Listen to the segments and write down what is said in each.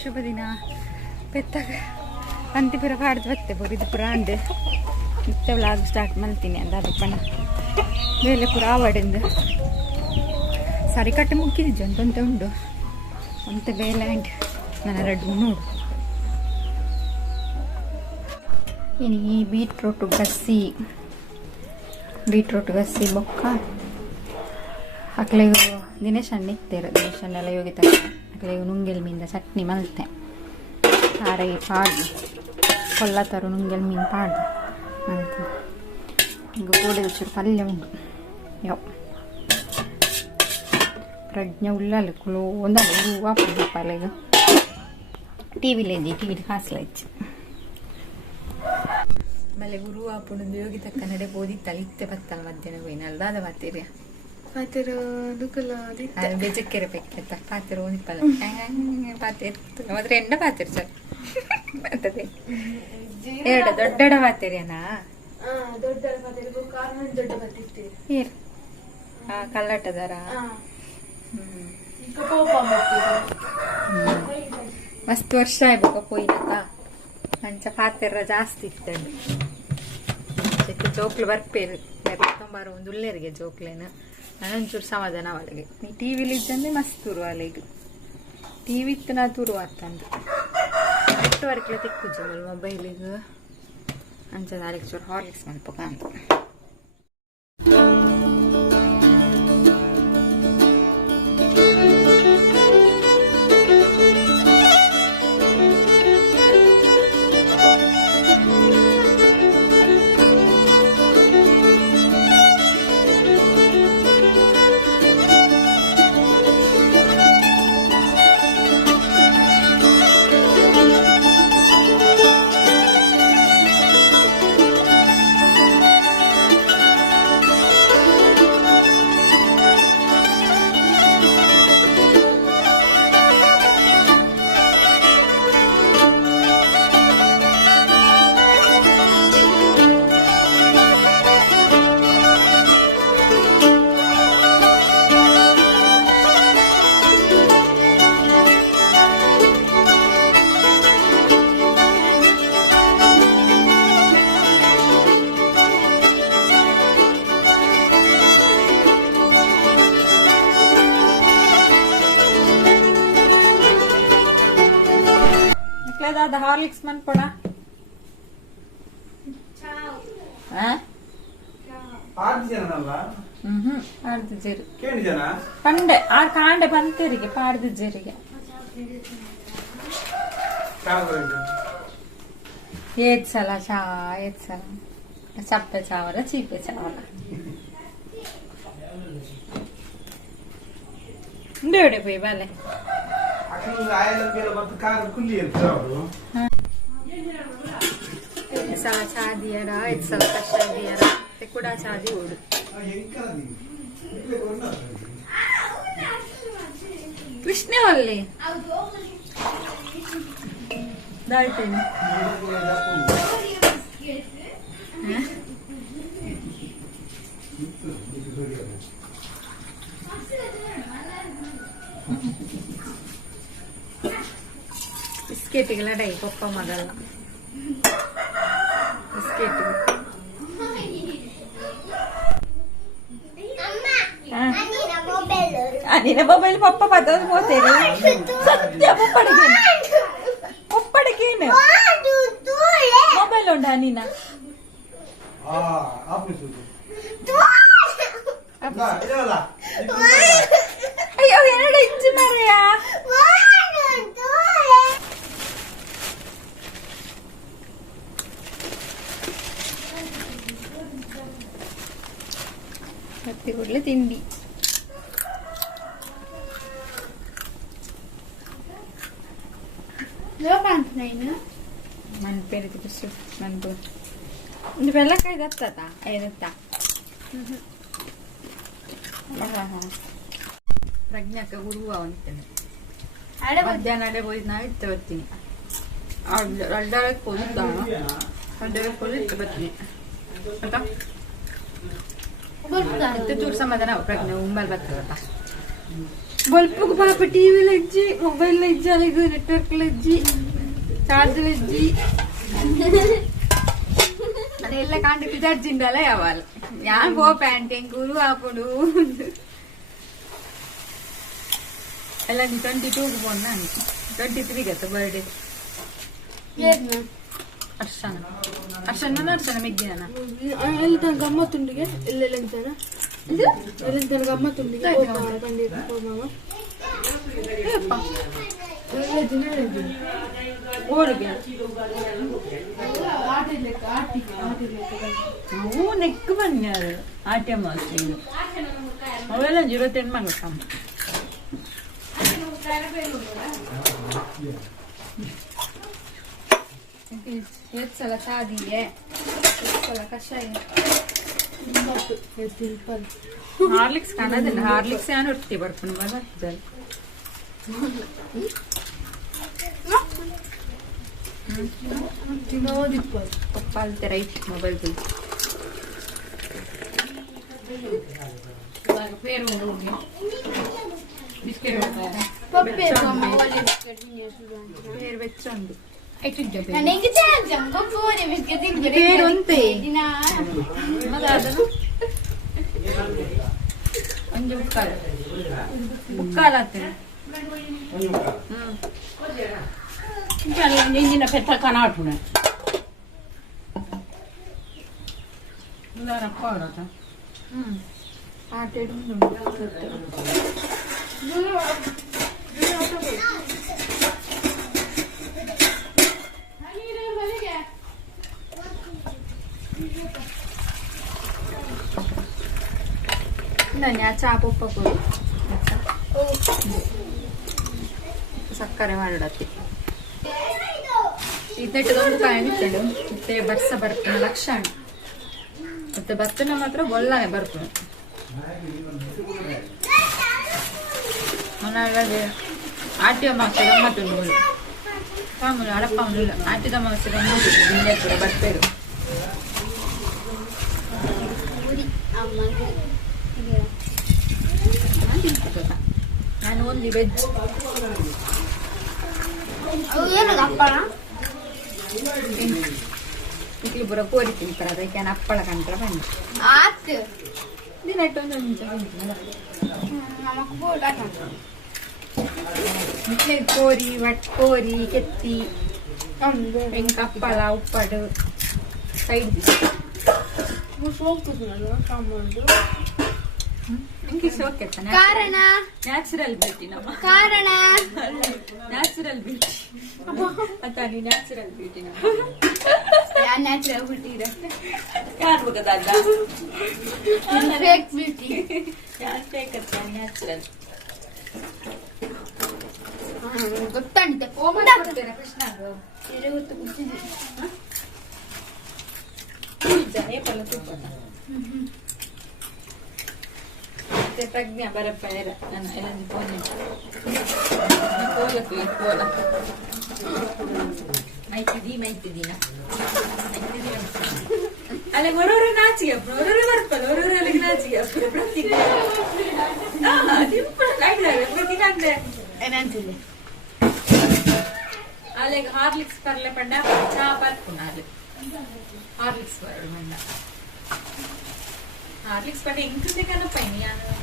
ಶುಭ ದಿನ ಪೆತ್ತಾಗ ಅಂತಿಪುರ ಪಾಡ್ದು ಬತ್ತೆ ಇದು ಪುರ ಅಂಡು ಮತ್ತೆ ವ್ಲಾಗ್ ಸ್ಟಾರ್ಟ್ ಮಾಡ್ತೀನಿ ಅಂದ ಅದಪ್ಪಣ್ಣ ಬೇಲೆ ಪುರ ಆವಾಡಿಂದು ಸರಿ ಕಟ್ಟು ಮುಕ್ಕಿದ್ದು ಅಂತ ಉಂಡು ಅಂತ ಬೇಲೆ ಅಂಡ್ ನನ್ನ ರೆಡ್ ನೋಡು ಈ ಬೀಟ್ರೂಟ್ ಗಸಿ ಬೊಕ್ಕ ಅಕ್ಲೆಗೂ ದಿನೇಶ್ ಹಣ್ಣು ಇತ್ತೇರು ದಿನೇಶ್ ಹಣ್ಣೆಲ್ಲ ಯೋಗಿತ ಅಕ್ಲೆಗೂ ನುಂಗೆಲ್ ಮೀನಿಂದ ಚಟ್ನಿ ಮಲ್ತೆ ಹಾರೆ ಪಾಡ್ದು ಕೊಲ್ಲ ತರು ನುಂಗೆಲ್ ಮೀನು ಪಾಡ್ದು ಮಲ್ತೆ ಈಗ ಗೋಡೆ ಚೂರು ಪಲ್ಯ ಉಂಟು ಯಾವ ಪ್ರಜ್ಞೆ ಉಳ್ಳಲ್ಲಿ ಕುಳು ಒಂದಲ್ಲ ಹೂವು ಪಲ್ಲೆಗ ಟಿ ವಿಲಿ ಕಾಸ್ಲಾಯ್ತು ಮಳೆ ಗುರು ಆಪುಣದು ಯೋಗಿ ತಕ್ಕ ನಡೆ ಬೋದಿತ್ತಲ್ಲ ಇತ್ತೆ ಬತ್ತಲ್ಲ ಮಧ್ಯಾಹ್ನ ಹೋಯ್ನ ಅಲ್ದಾದ ಪಾತಿರಿಯ ಪಾತಿರು ದುಃಖಲ್ಲ ಬೇಜಕ್ಕೆರೆ ಪೆಕ್ಕೆತ್ತ ಪಾತಿರು ಓದಿಪ್ಪಲ್ಲ ಪಾತಿರು ಮಾತ್ರ ಎಂಡ ಪಾತಿರು ಸರ್ ಬರ್ತದೆ ಎರಡು ದೊಡ್ಡ ಪಾತಿರಿಯನಾ ಏರ್ ಕಲ್ಲಟ್ಟದಾರ ಮಸ್ತ್ ವರ್ಷ ಆಯ್ಬೇಕು ಪೋಯ್ನಕ್ಕ ಅಂಚ ಪಾತೆರ ಜಾಸ್ತಿ ಇತ್ತಂಡು ಜೋಕ್ಲು ಬರ್ಪೇರು ತೊಂಬಾರು ಒಂದು ಉಲ್ಲೇರಿಗೆ ಜೋಕ್ಲೇನು ನಾನೊಂಚೂರು ಸಮಾಧಾನ ಅವಳಿಗೆ ನೀ ಟಿ ವಿಲಿ ಇದ್ದಂದ್ರೆ ಮಸ್ತ್ ತುರು ಅಲ್ಲಿಗೆ ಟಿ ವಿ ಇತ್ತು ನಾ ತುರು ಆಗ್ತಂದು ನೆಟ್ವರ್ಕ್ಲ ತಿಕ್ಕುಜಲ್ ಮೊಬೈಲಿಗೆ ಅಂಚದ ಅಲ್ಲಿಗೆ ಚೂರು ಹಾರ್ಲಿಕ್ಸ್ ಮಲ್ಪ ಕಾಂತ ada Horlicks man poda ಆರ್ದು ಜನ ಅಲ್ಲ ಆರ್ದು ಜೇರು ಕೇಳಿ ಜನ ಕಂಡೆ ಆ ಕಾಂಡೆ ಬಂತೇರಿಗೆ ಪಾಡ್ದು ಜೇರಿಗೆ ಏದ್ ಸಲ ಚಪ್ಪೆ ಚಾವರ ಚೀಪೆ ಚಾವರ ಉಂಡೆ ಪೋಯಿ ಬಾಲೆ ಸಲ ಚಾ ದಿಯರ ಇದು ಸಲ ಕಷಾಯ ದಿಯರ ಕೂಡ ಚಾ ದಿ ಓಡು ಕೃಷ್ಣ ಅಲ್ಲಿ ದಾಳ್ತೇನೆ ಬಿಸ್ಕೆಟ್ಗೆಲ್ಲ ಡೈ ಪಪ್ಪ ಮಗಲ್ಲ ಬಿಸ್ಕೆಟ್ ನಿನ್ನ ಮೊಬೈಲ್ ಪಪ್ಪ ಪತ್ತೊಂದು ಹೋಗ್ತೇನೆ ಸತ್ಯ ಪಪ್ಪಡಿಗೇನು ಮೊಬೈಲ್ ಉಂಟ ನೀನ ಅಯ್ಯೋ ಎರಡು ಇಂಚು ಮರೆಯ ಹತ್ತಿ ಕೊಡ್ಲೆ ತಿಂಡಿ ಮನ್ಪೇರಿದ ಬಿಸು ಮನ್ಪು ಒಂದು ಬೆಲ್ಲಕಾಯಿ ದತ್ತತ ಐದತ್ತ ಪ್ರಜ್ಞಾಕ ಗುರುವ ಅಂತೇನೆ ಮಧ್ಯಾಹ್ನ ಅಡೆ ಹೋಯ್ತು ನಾ ಇತ್ತು ಬರ್ತೀನಿ ಅಡ್ಡಾಡಕ್ಕೆ ಹೋಗಿದ್ದ ಅಡ್ಡಾಡಕ್ಕೆ ಹೋಗಿತ್ತು ಬರ್ತೀನಿ ಚೂರು ಸಮಾಧಾನ ಪ್ರಜ್ಞೆ ಉಂಬಲ್ ಬರ್ತದಪ್ಪ ಬಲ್ಪ್ ಪಾಪ ಟಿವಿ ಇಜ್ಜಿ ಮೊಬೈಲ್ ಇಜ್ಜಿ ಅಲ್ಲಿಗೂ ನೆಟ್ವರ್ಕ್ ಇಜ್ಜಿ ಚಾರ್ಜರ್ ಇಜ್ಜಿ ಅದೆಲ್ಲ ಕಾಂಡಿಟ್ಟು ಜಡ್ಜಿಂಡಲ್ಲ ಯಾವಾಗ ಯಾನ್ ಪೋ ಪ್ಯಾಂಟಿಂಗ್ ಗುರು ಹಾಕೊಂಡು ಎಲ್ಲ ನೀ 22 పోను ನಾನು 23 ಗತ್ತ ಬರ್ಡೇ ಅರ್ಶನ ಮೆಗ್ಗಿನ ಎಲ್ಲಿ ತನಕ ಗಮ್ಮತ್ತುಂಡಿಗೆ ಎಲ್ಲೆಲ್ಲ ಅಂತಾನ ಎಲ್ಲಿ ತನಕ ಗಮ್ಮತ್ತುಂಡಿಗೆ ಓಡಿಗೆ ಅವು ನೆಕ್ ಬನ್ಯಾರು ಆಟ್ಯ ಮಾಸ್ತಿ ಅವೆಲ್ಲ 28 ಮಗಳು ಕಮ್ಮ ಸಲ ಸಾದಿಗೆ ಸಲ ಕಷಾಯ ಹಾರ್ಲಿಕ್ಸ್ ಕಾಣೋದಿಲ್ಲ ಹಾರ್ಲಿಕ್ಸ್ ಏನು ಹೊಟ್ಟಿ ಬರ್ಕೊಂಡು ಬರ್ತದೆ ಪಪ್ಪ ಅಲ್ತೆ ರೈಟ್ ಮೊಬೈಲ್ పేరు బిస్కెట్ పేరు వెచ్చండు పేరు అంతే ಒಂಜಿ ಮುಕ್ಕಾಲತ್ತೆ ಇಂಜಿನ ಪೆತ್ತ ಕನಾಟುಣ ಕೊಡೋದ ಆಟೆಡು ನಾನು ಚಾ ಪಪ್ಪ ಕೊಡು ಸಕ್ಕರೆ ಮಾಡಿಡತ್ತೆ ಇದೊಂದು ಕಾಯಿಟ್ಟು ಮತ್ತೆ ಬರ್ಸ ಬರ್ತಾನೆ ಲಕ್ಷಣ ಮತ್ತೆ ಭತ್ತನ ಮಾತ್ರ ಒಳ್ಳನೆ ಬರ್ತಾನೆ ಆಟಿಯ ಮಾಸ ಗಮ್ಮತ್ತುಂಡು ಮಾಮೂಲು ಅಡಪ್ಪ ಇಲ್ಲ ಆಟಿದ ಮಾಸ ಗಮ್ಮತ್ತು ಹಿಂದೆ ಕೂಡ ಬರ್ತಾರೆ ನಾನು ಒಂದು ವೆಜ್ ಇಡ್ಲಿ ಬುರ ಕೋರಿ ತಿಂತಾರೆ ಅದಕ್ಕೆ ನಾನು ಹಪ್ಪಳ ಕಂಡ್ರೆ ಬಂದು ದಿನಟ್ಟೊಂದು ಇಡ್ಲಿ ಕೋರಿ ಕೋರಿ ಕೆತ್ತಿ ಹೆಂಗೆ ಹಪ್ಪಳ ಉಪ್ಪಡು ಸೈಡ್ ಕಾರಣ ನ್ಯಾಚುರಲ್ ಬ್ಯೂಟಿ ನಮ್ಮ ಕಾರಣ ನ್ಯಾಚುರಲ್ ಬ್ಯೂಟಿ ಅತಾನಿ ನ್ಯಾಚುರಲ್ ಬ್ಯೂಟಿ ನಮ್ಮ ನ್ಯಾಚುರಲ್ ಬ್ಯೂಟಿ ಇದೆ ಯಾರು ಬೇಕದ ಫೇಕ್ ಬ್ಯೂಟಿ ಯಾರು ಬೇಕತ್ತ ನ್ಯಾಚುರಲ್ ಗೊತ್ತಾಗಿದೆ ಕೃಷ್ಣ ಗೊತ್ತು ಗೊತ್ತಿದೆ ಏಪಲ್ಲ ತುಪ್ಪಣ್ಣ ಪ್ರಜ್ಞಾ ಬರಪ್ಪ ನಾನು ಎಲ್ಲ ಫೋನ್ ಕೋಲ ಮೈತಿದ್ದೀನ ಅಲ್ಲೇ ಒರೊರ ನಾಚಿಗೆ ಒರೊರ ಬರ್ಪಲ್ಲ ಒರೊರ ಅಲ್ಲಿಗೆ ನಾಚಿಗೆ ಪ್ರತಿ ಏನಂತಿಲ್ಲ ಅಲ್ಲಿಗೆ ಹಾರ್ಲಿಕ್ಸ್ ಪರ್ಲೆ ಪಂಡ ಚಾ ಬರ್ಪುಣ ಅಲ್ಲಿ ಹಾರ್ಲಿಕ್ಸ್ ಬರಡು ಮಂಡ ಹಾರ್ಲಿಕ್ಸ್ ಪಂಡ ಇಂಕ್ಲೂದೆ ಕನಪೈನಿ ನಾನು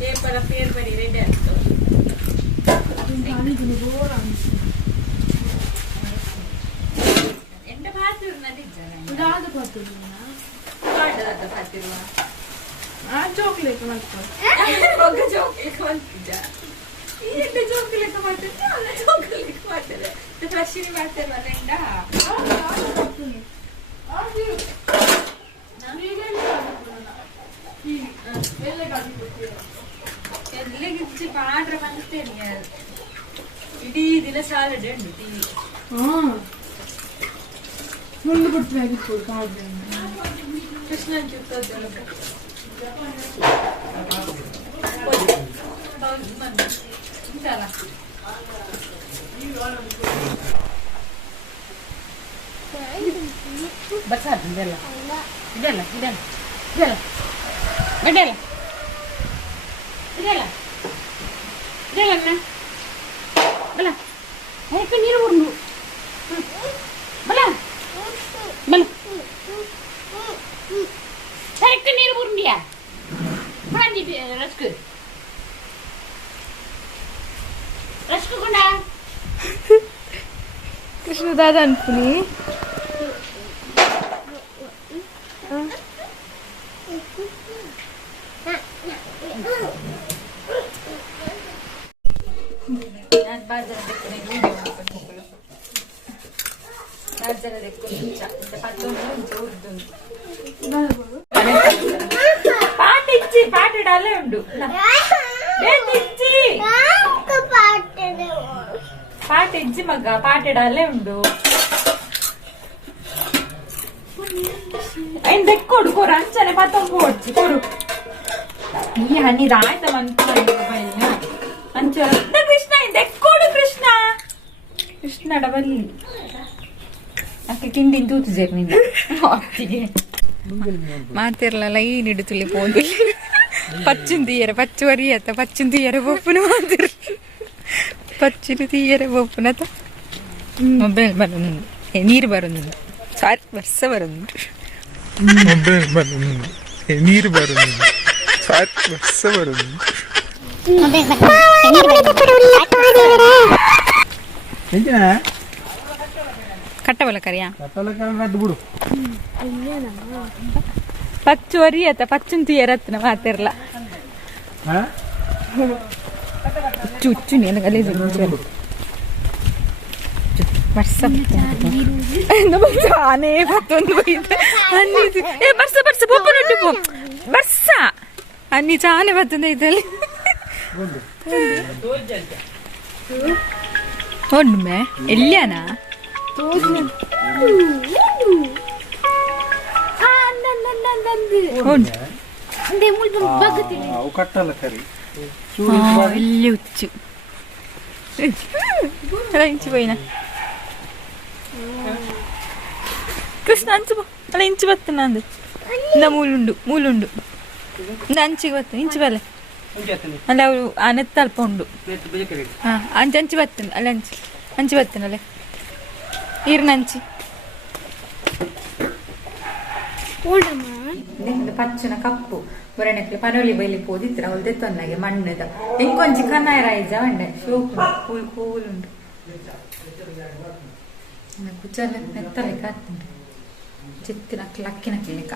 ಪೇಪರ್ ಪೇರ್ ಬರಿ ರೆಡಿ ಆಗ್ತದೆ ಎಂಟ ಪಾತಿರು ನದಿಜ್ಜಲ್ಲ ಪಾತಿರುವ ಚಾಕ್ಲೇಟ್ ಜೋಕ್ಲೇಟ್ ಮಾಡ್ತಿದ್ದ ಎಂಟ ಜೋಕ್ಲೇಟ್ ಮಾಡ್ತಿದ್ದೆ ಅಲ್ಲ ಜೋಕ್ಲೇಟ್ ಮಾಡ್ತಾರೆ ಫ್ರೆಶಿನಿ ಮಾಡ್ತಿಲ್ವಲ್ಲ ಎಂಡ ಎಲ್ಲಿಗಿಚ್ಚಿ ಪಾಡ್ರೆ ಬಂತೇನೆ ಇಡೀ ದಿನ ಸಾಲಡೆ ಉಂಟು ಟಿವಿ ಮುಂದೆ ಬಿಡ್ತು ಕೃಷ್ಣನ್ ಚಿತ್ತೋದೆಲ್ಲ ಉಂಟಲ್ಲ ಬಸಾದ ಇದೆಲ್ಲ ಇದೆಲ್ಲ ಇದೆಲ್ಲ ಇದೆಲ್ಲ ಗಡ್ಡೆಲ್ಲ ಇದೆಲ್ಲ ಬಲ ಯಾಕೆ ನೀರು ಉರ್ನು ಬಲ ಬಲ ಯಾಕೆ ನೀರು ಉರ್ನಿಯಾ ಮಾಡಿ ರಸ್ಕು ರಸ್ಕು ಕೊಂಡ ಕೃಷ್ಣ ದಾದ ಅನ್ಪುನಿ పాటడాలే ఉండు పాట ఇచ్చి మగ్గ పాటడాలే ఉండు ఆయన దెక్కోడు కోరు అంచనే పత్తం పోవచ్చు కోరు ఈ హనీ రాయితం అనుకున్నాను అంచ కృష్ణ ఆయన దెక్కోడు కృష్ణ ಕೃಷ್ಣ ಡಬಲ್ಲಿ ಅಕ್ಕೆ ಕಿಂಡಿ ತೂತು ಜರ್ನಿಂದ ಹೊತ್ತಿಗೆ ಮಾತಿರ್ಲಲ್ಲ ಈ ನಿಡುತ್ತಲಿ ಪೋದು ಪಚ್ಚುನ್ ತೀಯರ ಪಚ್ಚು ಅರಿಯತ್ತ ಪಚ್ಚುನ್ ತೀಯರ ಬೊಪ್ಪುನ ಮಾತಿರ್ ಪಚ್ಚುನು ತೀಯರ ಬೊಪ್ಪುನತ ಮೊಬೈಲ್ ಬರೋದು ನೀರು ಬರೋದು ಸಾರಿ ವರ್ಷ ಬರೋದು ಮೊಬೈಲ್ ಬರೋದು ನೀರು ಬರೋದು ಸಾರಿ ವರ್ಷ ಬರೋದು ಕಟ್ಟಬಲ್ಲ ಕರಿಯಾ ಪಚ್ಚು ಅರಿಯತ್ತ ಪಚ್ಚುನ್ ತೀಯರತ್ನ ಮಾತಿರ್ಲ ಹುಚ್ಚು ಹುಚ್ಚು ನೀನು ಗಲೀಜು ವರ್ಷ ಆನೆ ಮತ್ತೊಂದು ಬರ್ಸ ಬರ್ಸ ಬೊಬ್ಬನೊಟ್ಟು ಬರ್ಸ ಅನ್ನಿ ಚಾನೆ ಬರ್ತದೆ ಇದ್ರಲ್ಲಿ ಒಮ್ಮೆ ಎಲ್ಲಿಯಾನ ಇಲ್ಲಿ ಹುಚ್ಚು ಇಂಚು పోయినా ಕೃಷ್ಣ ಅಂಚು ಅಲ್ಲ ಇಂಚು ಬರ್ತನ ಅಂದು ಇಂದ ಮೂಲುಂಡು ಇಂದ ಅಂಚಿಗೆ ಬರ್ತನೆ ಇಂಚು ಬಲ್ಲ ಅಲ್ಲ ಅವರು ಆ ನೆತ್ತ ಅಲ್ಪ ಉಂಡು ಅಂಚಿ ಬರ್ತನೆ ಅಲ್ಲ ಅಂಚಿ ಬರ್ತೇನೆ ಅಲ್ಲೇ ಈರ್ನಂಚಿ ಪಚ್ಚನ ಕಪ್ಪು ಬೊರಣೆಕ್ಲೆ ಪನೋಲಿ ಬೈಲಿ ಪೋದಿತ್ರ ಅವಳು ದೆತ್ತೊನ್ನಾಗೆ ಮಣ್ಣದ ಇಂಕೊಂಚಿ ಕನ್ನಾಯ ರಾಯಿಜ ಬಂಡೆ ಶೋಕು ಕೂಲುಂಡು ಕುಚ್ಚಲ ನೆತ್ತಲೆ ಕಾತ್ತುಂಡು ಚಿತ್ತಿನ ಲಕ್ಕಿನ ಕಿಲಿಕ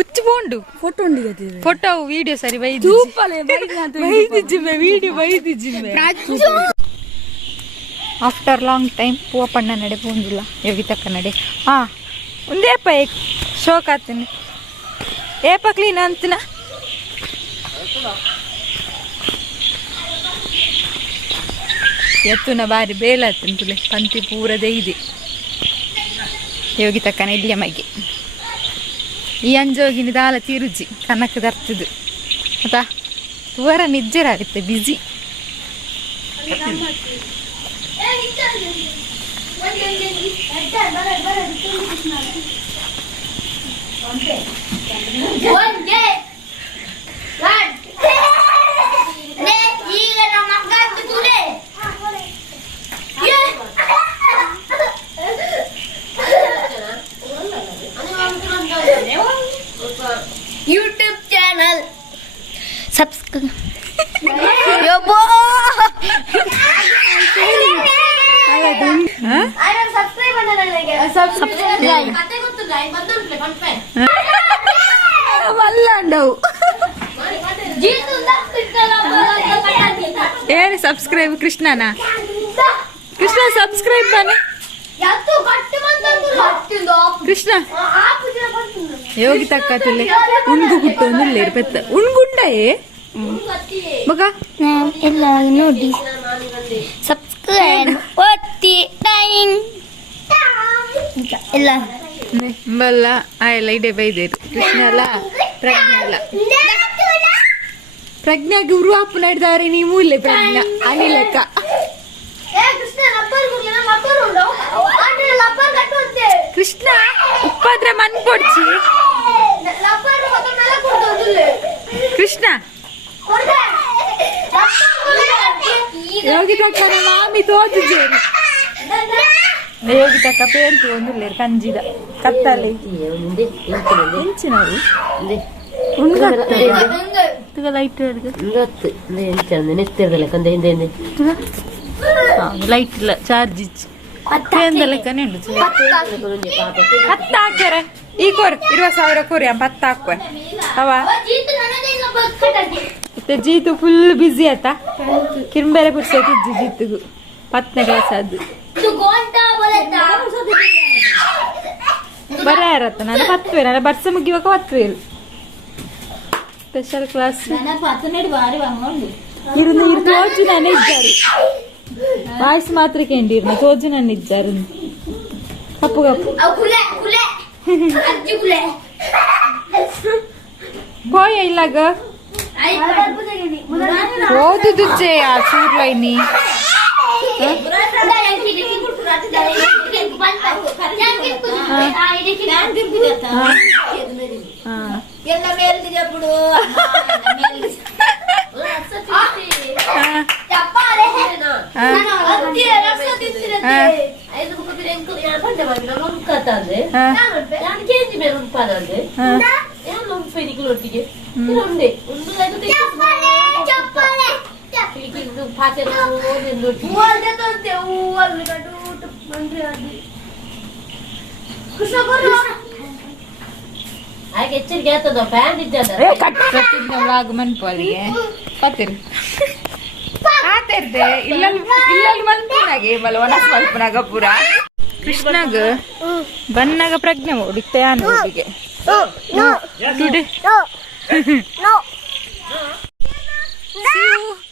ಉಚ್ಚು ಬೋಂಡು ಫೋಟೋ ಉಂಡಿದೆ ಫೋಟೋ ವಿಡಿಯೋ ಸರಿ ವಿಡಿಯೋ ಬೈದಿಜ್ಜಿಮೆ ಆಫ್ಟರ್ ಲಾಂಗ್ ಟೈಮ್ ಪೂವಪ್ಪಣ್ಣ ನಡೆ ಪೋಂದಿಲ್ಲ ಯೋಗಿತಕ್ಕ ನಡೆ ಹಾ ಒಂದೇಪ ಶೋಕ್ ಆತೀನಿ ಏಪ ಕ್ಲೀನ್ ಅಂತಿನ ಎತ್ತುನ ಬಾರಿ ಬೇಲಾತೀನಿ ತುಲೆ ಪಂತಿ ಪೂರದೇ ಇದೆ ಯೋಗಿತಕ್ಕನ ಇಲ್ಲಿಯ ಮಗೆ ಈ ಅಂಜೋಗಿನ ದಾಲ ತಿರುಜಿ ಕನಕ ದರ್ತದು ಆಯ್ತಾ ತೂರ ನಿಜ್ಜರಾಗುತ್ತೆ ಬಿಜಿ YouTube channel subscribe ಮಲ್ಲಾಂಡವು ಏನು ಸಬ್ಸ್ಕ್ರೈಬ್ ಕೃಷ್ಣನ ಕೃಷ್ಣ ಸಬ್ಸ್ಕ್ರೈಬ್ ಬನ್ನಿ ಕೃಷ್ಣ ಯೋಗಿ ತಕ್ಕತ್ತಲ್ಲಿ ಉಣ್ಗು ಕುಟ್ಟೊಂದು ಪೆತ್ತ ಉಣ್ಗುಂಡಯೇ ಮಗ ಎಲ್ಲ ನೋಡಿ ಸಬ್ಸ್ಕ್ರೈಬ್ ಒತ್ತಿ ಟೈಮ್ ಎಲ್ಲ ಬಲ್ಲ ಆಯಲ್ಲ ಇಡೇ ಬೈದೇರು ಕೃಷ್ಣ ಅಲ್ಲ ಪ್ರಜ್ಞೆ ಅಲ್ಲ ಪ್ರಜ್ಞಾಗೆ ಉರುವಾಪು ನಡೆದಾರೆ ನೀವು ಇಲ್ಲೇ ಪ್ರಜ್ಞಾ ಅನಿಲಕ್ಕ ಕೃಷ್ಣ ಉಪ್ಪಾದ್ರೆ ಮನ್ ಕೊಡ್ಚಿ ಕೃಷ್ಣ ಯೋಗಿ ತಕ್ಕ ಮಾಮಿ ತೋಜಿದ್ದೇನೆ ಯೋಗಿ ತಕ್ಕ ಪೇಂಟು ಒಂದು ಕಂಜಿದ ಕತ್ತಲೆ ಹೆಂಚಿನವರು ಲೈಟ್ ಇಲ್ಲ ಚಾರ್ಜ್ ಲೆಕ್ಕನೇ ಉಂಟು ಹತ್ತು ಹಾಕ್ಯಾರೆ ಈ ಕೋರ್ 20,000 ಕೋರಿ ಹತ್ತು ಹಾಕುವ ಅವ ಮತ್ತೆ ಜೀತು ಫುಲ್ ಬ್ಯುಸಿ ಆಯ್ತಾ ಕಿಂಬೇರೆ ಪುಡ್ಸೈತಿ ಜೀತುಗು 10ನೇ ಕ್ಲಾಸ್ ಅದು ಬರ ಇರತ್ತ ನಾನು 10 ನಾನು ಬರ್ಸ ಮುಗಿಯುವಾಗ 10 ಸ್ಪೆಷಲ್ ಕ್ಲಾಸ್ ಇರು ತೋಜು ನಾನೇ ಇದ್ದಾರೆ ವಾಯ್ಸ್ ಮಾತ್ರ ಕೇಂದಿರ್ನ ತೋಜು ನಾನು ಇದ್ದಾರೆ ಕಪ್ಪು ಕಪ್ಪು పోయ ఇలాగ పోదు దుచ్చే ఆ చూర్లైని ಮನ್ಪೋಲಿಗೆ ಪತ್ತಿರು ಆತರ್ದೆ ಇಲ್ಲಲ್ಲಿ ಮಲ್ಪನಾಗೆ ಮಲ್ವನಸ್ ಮಲ್ಪನಾಗ ಪೂರ ಕೃಷ್ಣಗ ಬನ್ನಾಗ ಪ್ರಜ್ಞೆ ಹೊಡಿತೆ ಅನ್ನೋದಿಗೆ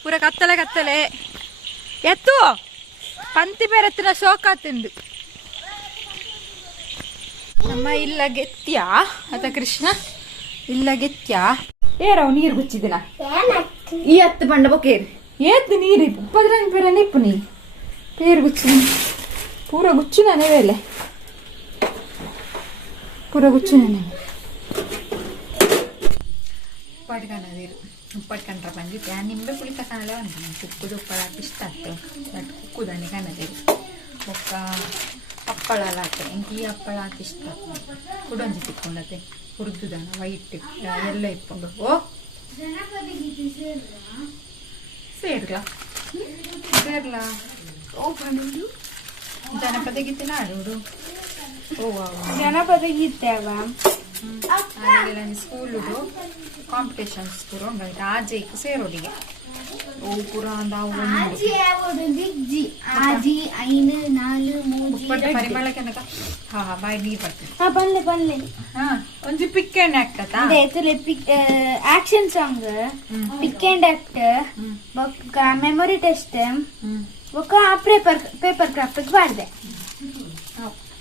ಪೂರ ಕತ್ತಲೆ ಎತ್ತು ಪಂತಿ ಬೇರೆತ್ತಿನ ಶೋಕಾತಿಂದು ನಮ್ಮ ಇಲ್ಲ ಗೆತ್ತ್ಯಾ ಅತ ಕೃಷ್ಣ ಇಲ್ಲ ಗೆತ್ತ್ಯಾ ಏರವ್ ನೀರು ಗುಚ್ಚಿದಿನ ಈ ಹತ್ತು ಬಂಡ ಬೊಕೇರಿ ಏತ್ತು ನೀರು ಪದ್ರಂಗ್ ಬೇರೆ ನಿಪ್ಪು ನೀ ಪೇರು ಗುಚ್ಚಿ ಪೂರ ಗುಚ್ಚು ನಾನೇ ವೇಲೆ ಪೂರ ಗುಚ್ಚು ನಾನೇ ಉಪ್ಪಾಟ್ಕನ್ನದಿರು ಉಪ್ಪಾಟ್ಕೊಂಡ್ರ ಬಂದಿತ್ತು ನಿಂಬೆ ಪುಳಿ ತಕೊಂಡಲ್ಲ ಒಂದು ಉಪ್ಪುದು ಉಪ್ಪಳ ಇಷ್ಟ ಆಗ್ತದೆ ಬಟ್ ಉಕ್ಕುದನ್ನೇ ಕನ್ನದಿರು ಒಕ್ಕ ಹಪ್ಪಳ ಹಾಕಿ ಎಂಕಿ ಈ ಹಪ್ಪಳ ಹಾಕಿ ಇಷ್ಟ ಕುಡೊಂಜಿ ತಿಕ್ಕೊಂಡತೆ ಹುರಿದುದನ ವೈಟ್ ಎಲ್ಲ ಇಟ್ಕೊಂಡು ಓ ಸೇರ್ಲಾ ಓ ಬಂದು ಜನಪದ ಗೀತೆ ನಾಡುವುದು ಜನಪದ ಗೀತೆ ಸ್ಕೂಲುದು ಕಾಂಪಿಟೇಷನ್ಸ್ ಪೂರ ಉಂಟಾಯ್ತು ಆಜೆಗೆ ಸೇರೋಡಿಗೆ ಓ ಪೂರ ಪರಿಮಳ ಕೆನಕ ಹಾ ಬಾಯ್ ನೀರ್ ಬರ್ತದೆ ಪನ್ಲೆ ಹಾ ಒಂಜಿ ಪಿಕ್ ಅಂಡ್ ಆಕ್ಟ್ ಆತಾ action song pick and act ಬೊಕ್ಕ ಮೆಮೊರಿ ಟೆಸ್ಟ್ ಬೊಕ್ಕ ಪೇಪರ್ ಕ್ರಾಫ್ಟ್ ಮಾಡಿದೆ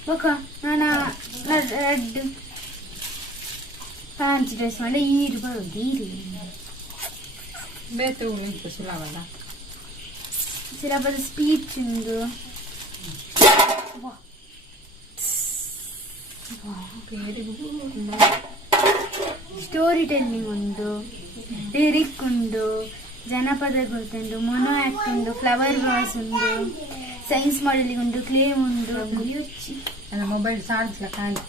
ಬೊಕ್ಕ ನಾನು ರೆಡ್ ಫ್ಯಾನ್ಸಿ ಡ್ರೆಸ್ ಮಾಡಿ ಈರು ಬರೋದು ಈರು ಬೇತು ಸುಲಭದ ಸಿಲಬದ ಸ್ಪೀಚ್ ಉಂದು ಸ್ಟೋರಿ ಟೆಲ್ಲಿಂಗ್ ಉಂಡು ಲಿರಿಕ್ ಉಂಡು ಜನಪದ ಗೊತ್ತುಂಡು ಮೊನೋ ಆಕ್ಟ್ ಉಂಡು ಫ್ಲವರ್ ವಾಸ್ ಉಂಡು ಸೈನ್ಸ್ ಮಾಡೆಲಿಂಗ್ ಉಂಡು ಕ್ಲೇಮ್ ಉಂಡು ನನ್ನ ಮೊಬೈಲ್ ಚಾರ್ಜ್ ಖಾಲಿ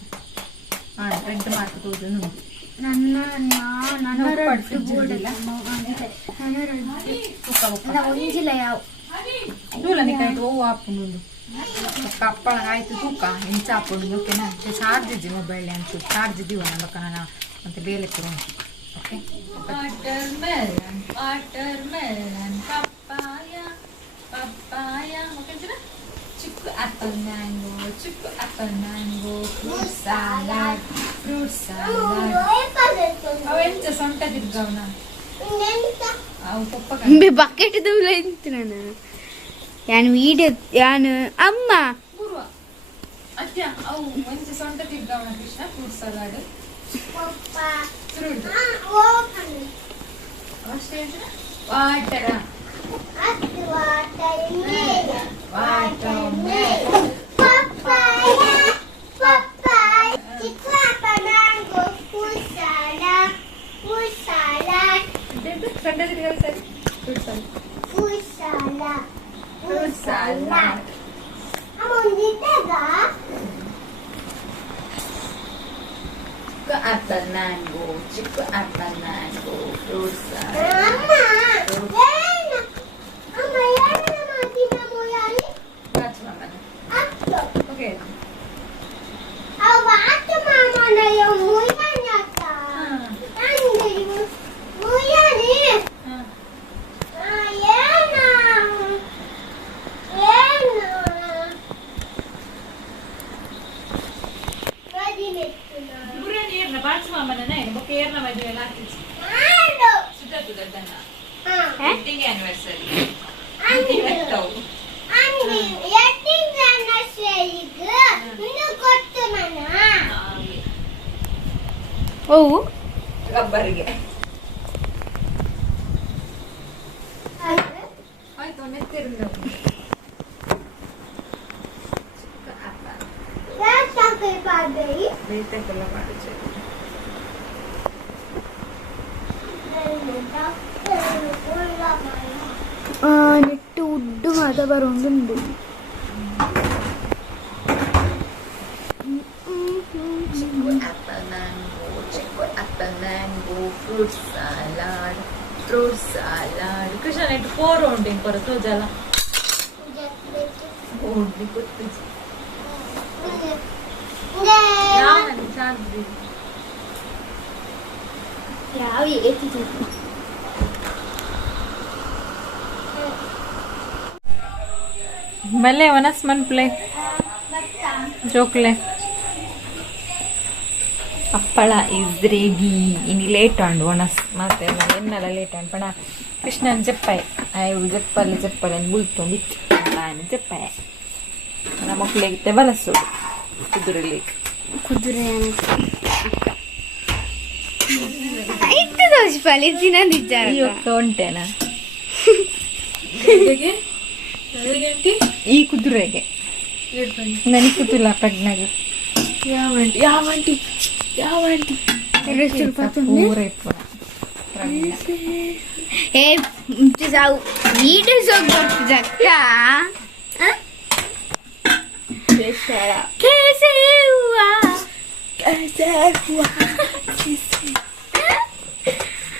ರೆಡ್ ಮಾರ್ಕ್ ತೋದು ಒಂಜಿಲ್ಲ ಯಾವ ಓ ಆಪುಂಡು ಕಪ್ಪಳ ಆಯ್ತು ತೂಕ ಎಂಚ ಹಾಕೊಂಡು ಓಕೆನಾ ಚಾರ್ಜ್ ಇಜ್ಜಿ ಮೊಬೈಲ್ ಅಂತ ಚಾರ್ಜ್ ಇದೀವ ನಮ್ಮಕ್ಕ ನಾನು ಮತ್ತೆ ಬೇಲೆ ಕೊಡು okay watermelon papaya okay chikoo apple mango fruit salad ಅವೆಂಚ ಸೊಂಟ ತಿರ್ಗವನ ಅವು ಪಪ್ಪ ಬಕೆಟ್ ನಾನು ಯಾನು ವೀಡಿಯೋ ಯಾನು ಅಮ್ಮ ಅತ್ಯ ಅವು ಒಂಚ ಸೊಂಟ ತಿರ್ಗವನ ಕೃಷ್ಣ ಫ್ರೂಟ್ ಸಲಾಡ್ ಅಷ್ಟೇ water Fruit salad. apple mango, chicken apple mango, fruit salad. Okay. ಓ ರಬ್ಬರ್ಗೆ ಆಯ್ತು ಮೆತ್ತಿರಲಿ ಬೇತಕ್ಕೆಲ್ಲ ಮಾಡಿச்சு ನೆಟ್ಟು ಉಡ್ಡು ಮಾತ ಬರೋಂದುಂಡು apple mango, fruit salad. Krishna ನೆಟ್ಟು 4 ಉಂಟು ಪರ ತೋಜಲ್ಲ ಉಂಟು ಗೊತ್ತು ಯಾವ ಏತಿದೆ ಮಲ್ಲೆ ವನಸ್ ಮನ್ ಪ್ಲೇ ಜೋಕ್ಲೆ ಅಪ್ಪಳ ಇಸ್ ರೆಡಿ ಇನಿ ಲೇಟ್ ಅಂಡು ಒಣಸ್ ಮತ್ತೆ ಎನ್ನೆಲ್ಲ ಲೇಟ್ ಅಂಡು ಪಣ ಕೃಷ್ಣನ್ ಜಪ್ಪಾಯ್ ಅಯ್ಯು ಜಪ್ಪಲ್ಲಿ ಅಂತ ಬುಲ್ತೊಂಡಿತ್ತು ನಾನು ಜಪ್ಪಾಯ ನಮ್ಮ ಮಕ್ಕಳಿಗೆ ಬಲಸು ಕುದುರೆ ಇತ್ತು ದೋಷಪಾಲಿ ತಿನ್ನದಿದ್ದಾರೆ ಉಂಟೇನಾ ಈ ಕುದುರೆಗೆ ನನಗೆ ಕೂತಿಲ್ಲ ಪ್ರಜ್ಞೆಗೆ ಯಾವಂಟಿ ಪೂರ ಏ ಸಾವು ವೀಡಿಯೋಸ್ ಹೋಗ್ಬರ್ತದೆ ಅಕ್ಕ कैसे हुआ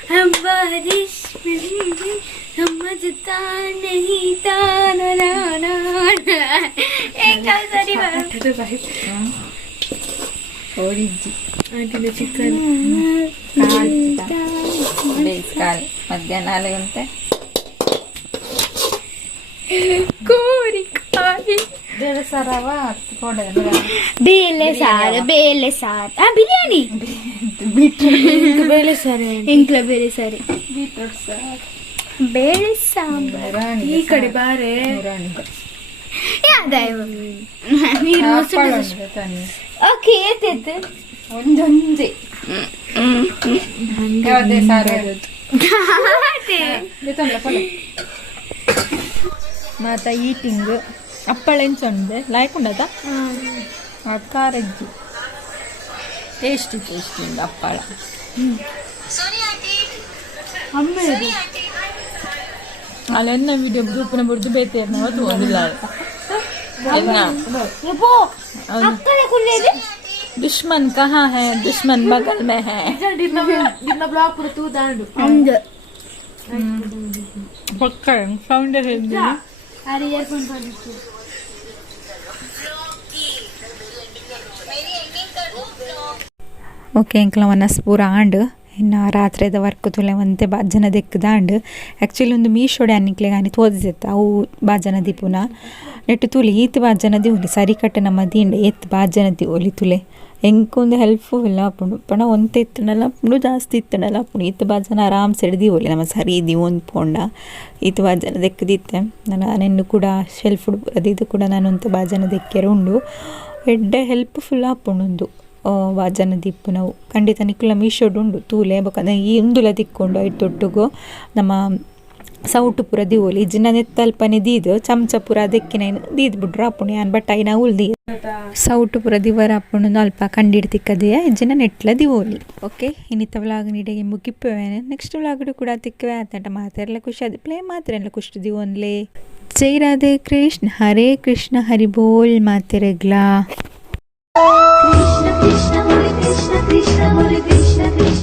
हम बारिश में समझता नहीं था ना एक सारी ಓರಿಜ್ಜಿ ಆಂಟಿನ ಚಿಕನ್ ಬೇಯಿಸ್ಕಾಲ್ ಮಧ್ಯಾಹ್ನ 4 ಗಂಟೆ ಕೋರಿಕಾಯಿ ಬೇಳೆ ಸಾರವ ಬೇಳೆ ಸಾರು ಬಿರಿಯಾನಿ ಬೀಟ್ರೂಟ್ ಬೇಳೆ ಸಾರು ಇಂಕ್ಲ ಬೇಳೆ ಸಾರು ಬೀಟ್ರೂಟ್ ಸಾರು ಬೇಳೆ ಸಾಂಬಾರ್ ಈ ಕಡೆ ಬಾರೆ ಓಕೆ ಏತೈತೆ ಒಂದೊಂದೇ ಯಾವುದೇ ಸಾರು ಮಾತ ಈಟಿಂಗ್ ಅಪ್ಪಳ ಎಂಚೊಂಡೆ ಲಾಯ್ಕೊಂಡದ ಕಾರಜ್ಜಿ ಟೇಸ್ಟಿ ಅಪ್ಪಳ ಅಲ್ಲೆನ್ನ ವಿಡಿಯೋ ಗ್ರೂಪ್ನ ಬಿಡ್ದು ಬೇತೆ ಅವತ್ತು ಒಂದಿಲ್ಲ दुश्मन कहाँ है दुश्मन बगल में है ब्लॉग पूरा तू दांडू पक्का साउंड है अरे ईयरफोन पर ಓಕೆ ಇಂಕ್ಲ ವನಸ್ ಪೂರ ಆಂಡ್ ಇನ್ನು ರಾತ್ರಿದ ವರ್ಕ್ ತುಲೆ ಒಂತೆ ಬಾಜನ ದೆಕ್ಕದಾಂಡ್ ಆ್ಯಕ್ಚುಲಿ ಒಂದು ಮೀಶೋಡೆ ಅನ್ನಿಕ್ಲೆ ಗಾನಿ ತೋದಿಸೆತ್ತ ಅವು ಬಾಜನ ದಿಪುನ ನೆಟ್ಟು ತುಲಿ ಈತ್ ಬಾಜನ ದಿವಲಿ ಸರಿ ಕಟ್ಟೆ ನಮ್ಮ ದಿಂಡೆ ಎತ್ ಬಾಜನ ದಿವಲಿ ತುಲೆ ಎಂಕೊಂದು ಹೆಲ್ಪ್ಫುಲ್ ಅಪ್ಪುಂಡು ಪಣ ಒಂತೆ ಇತ್ತನಲ್ಲ ಅಪ್ಪುಂಡು ಜಾಸ್ತಿ ಇತ್ತನಲ್ಲ ಅಪ್ಪುಂಡು ಈತ್ ಬಾಜನ ಆರಾಮ್ ಸೆಡ್ದಿವಲಿ ನಮ್ಮ ಸರಿ ದಿವೊಂದು ಪೋಂಡ ಈತ್ ಬಾಜನ ದೆಕ್ಕದಿತ್ತೆ ನಾನು ಕೂಡ ಶೆಲ್ಫ್ ಅದು ಕೂಡ ನಾನು ಒಂತೆ ಬಾಜನ ದೆಕ್ಕೆರ ಉಂಡು ಎಡ್ಡೆ ಹೆಲ್ಪ್ಫುಲ್ ಅಪ್ಪುಂಡು ವಾಜನ ದಿಪ್ಪು ನಾವು ಖಂಡಿತ ನಿಕ್ಕುಲ ಮೀಶೋಡು ಉಂಡು ತೂಲೆ ಬೇಕಂದ್ರೆ ಈ ಉಂದುಲ ತಿಕ್ಕೊಂಡು ಐಟೊಟ್ಟಿಗೂ ನಮ್ಮ ಸೌಟು ಪೂರ ದಿವೋಲಿ ಇಜ್ಜಿನ ನೆತ್ತಲ್ಪನೆ ದೀದು ಚಮಚ ಪೂರ ಅದಕ್ಕಿನ ದೀದ್ ಬಿಡ್ರು ಅಪ್ಪುಣಿ ಅನ್ ಬಟ್ ಐನ ಉಳ್ದಿ ಸೌಟು ಪೂರ ದಿವರ ಅಪ್ಪುಣು ಅಲ್ಪ ಕಂಡಿಡ್ ತಿಕ್ಕದೆಯ ಇಜ್ಜಿನ ನೆಟ್ಲ ದಿವೋಲಿ ಓಕೆ ಇನ್ನಿತ್ತ ವ್ಲಾಗ್ ನೀಡಿಗೆ ಮುಗಿಪ್ಪೇನೆ ನೆಕ್ಸ್ಟ್ ವ್ಲಾಗ್ ಕೂಡ ತಿಕ್ಕವೆ ಆತಂಟ ಮಾತಾಡಲ್ಲ ಖುಷಿ ಅದು ಪ್ಲೇ ಮಾತ್ರ ಖುಷಿ ದಿವೋನ್ಲೆ ಜೈ ರಾಧೆ ಕೃಷ್ಣ ಹರೇ ಕೃಷ್ಣ ಹರಿ ಬೋಲ್ ಮಾತೆರೆಗ್ಲಾ.